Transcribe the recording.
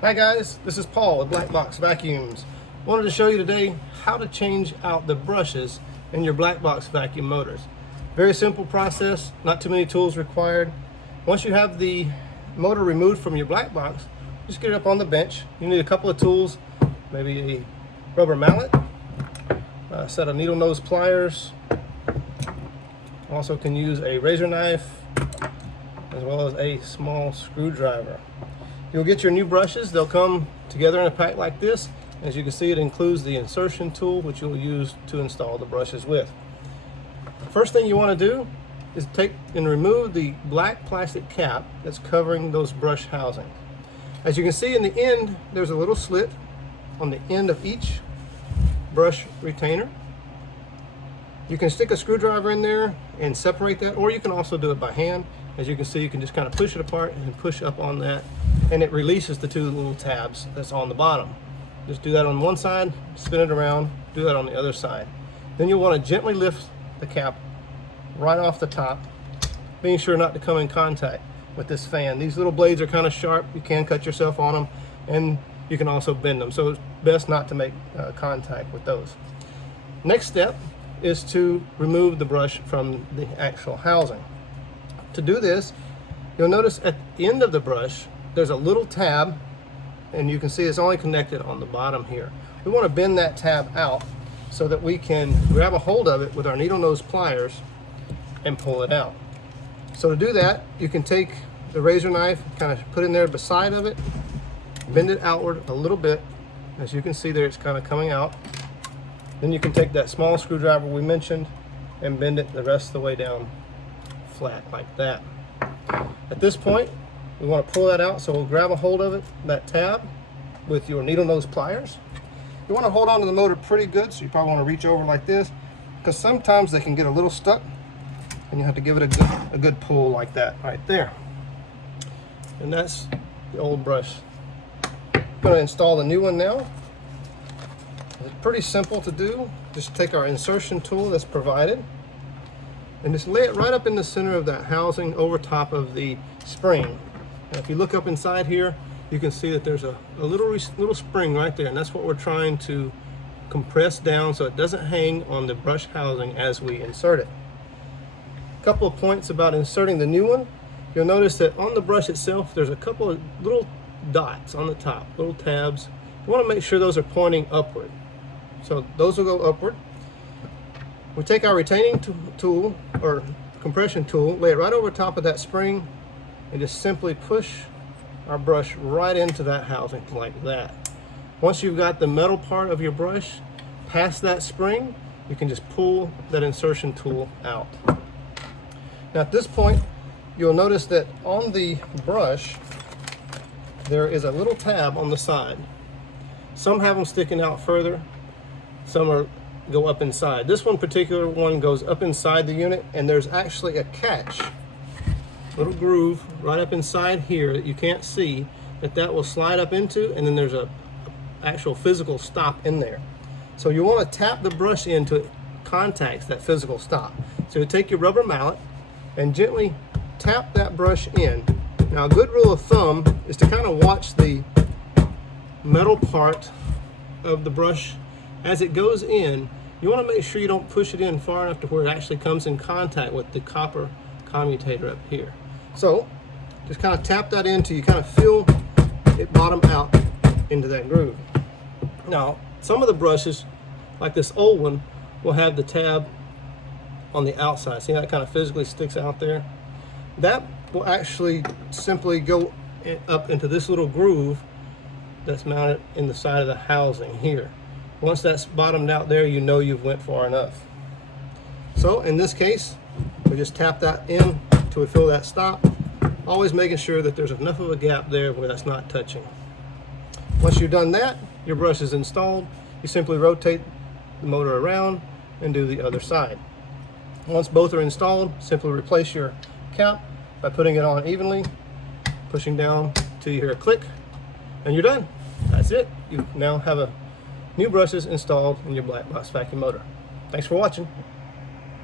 Hi guys, this is Paul at Black Box Vacuums. Wanted to show you today how to change out the brushes in your Black Box vacuum motors. Very simple process, not too many tools required. Once you have the motor removed from your Black Box, just get it up on the bench. You need a couple of tools, maybe a rubber mallet, a set of needle nose pliers. Also can use a razor knife as well as a small screwdriver. You'll get your new brushes. They'll come together in a pack like this. As you can see, it includes the insertion tool, which you'll use to install the brushes with. First thing you want to do is take and remove the black plastic cap that's covering those brush housings. As you can see in the end, there's a little slit on the end of each brush retainer. You can stick a screwdriver in there and separate that, or you can also do it by hand. As you can see, you can just kind of push it apart and push up on that, and it releases the two little tabs that's on the bottom. Just do that on one side, spin it around, do that on the other side. Then you'll want to gently lift the cap right off the top, being sure not to come in contact with this fan. These little blades are kind of sharp. You can cut yourself on them, and you can also bend them. So it's best not to make contact with those. Next step is to remove the brush from the actual housing. To do this, you'll notice at the end of the brush, there's a little tab, and you can see it's only connected on the bottom here. We want to bend that tab out so that we can grab a hold of it with our needle nose pliers and pull it out. So to do that, you can take the razor knife, kind of put in there beside of it, bend it outward a little bit. As you can see there, it's kind of coming out. Then you can take that small screwdriver we mentioned and bend it the rest of the way down flat like that. At this point, we want to pull that out, so we'll grab a hold of it, that tab, with your needle nose pliers. You want to hold on to the motor pretty good, so you probably want to reach over like this, because sometimes they can get a little stuck, and you have to give it a good pull like that right there. And that's the old brush. I'm going to install the new one now. It's pretty simple to do. Just take our insertion tool that's provided and just lay it right up in the center of that housing over top of the spring. Now, if you look up inside here, you can see that there's a little spring right there, and that's what we're trying to compress down so it doesn't hang on the brush housing as we insert it. A couple of points about inserting the new one. You'll notice that on the brush itself, there's a couple of little dots on the top, little tabs. You want to make sure those are pointing upward. So those will go upward. We take our retaining tool or compression tool, lay it right over top of that spring, and just simply push our brush right into that housing like that. Once you've got the metal part of your brush past that spring, you can just pull that insertion tool out. Now at this point, you'll notice that on the brush, there is a little tab on the side. Some have them sticking out further, some go up inside. This particular one goes up inside the unit, and there's actually a catch, little groove right up inside here that you can't see, that will slide up into, and then there's a actual physical stop in there. So you want to tap the brush into it, contacts that physical stop. So you take your rubber mallet and gently tap that brush in. Now a good rule of thumb is to kind of watch the metal part of the brush as it goes in. You want to make sure you don't push it in far enough to where it actually comes in contact with the copper commutator up here. So just kind of tap that in until you kind of feel it bottom out into that groove. Now some of the brushes, like this old one, will have the tab on the outside. See how it kind of physically sticks out there? That will actually simply go up into this little groove that's mounted in the side of the housing here. Once that's bottomed out there, you know you've went far enough. So in this case, we just tap that in till we feel that stop, always making sure that there's enough of a gap there where that's not touching. Once you've done that, your brush is installed. You simply rotate the motor around and do the other side. Once both are installed, simply replace your cap by putting it on evenly, pushing down till you hear a click, and you're done. That's it. You now have new brushes installed in your Black Box vacuum motor. Thanks for watching.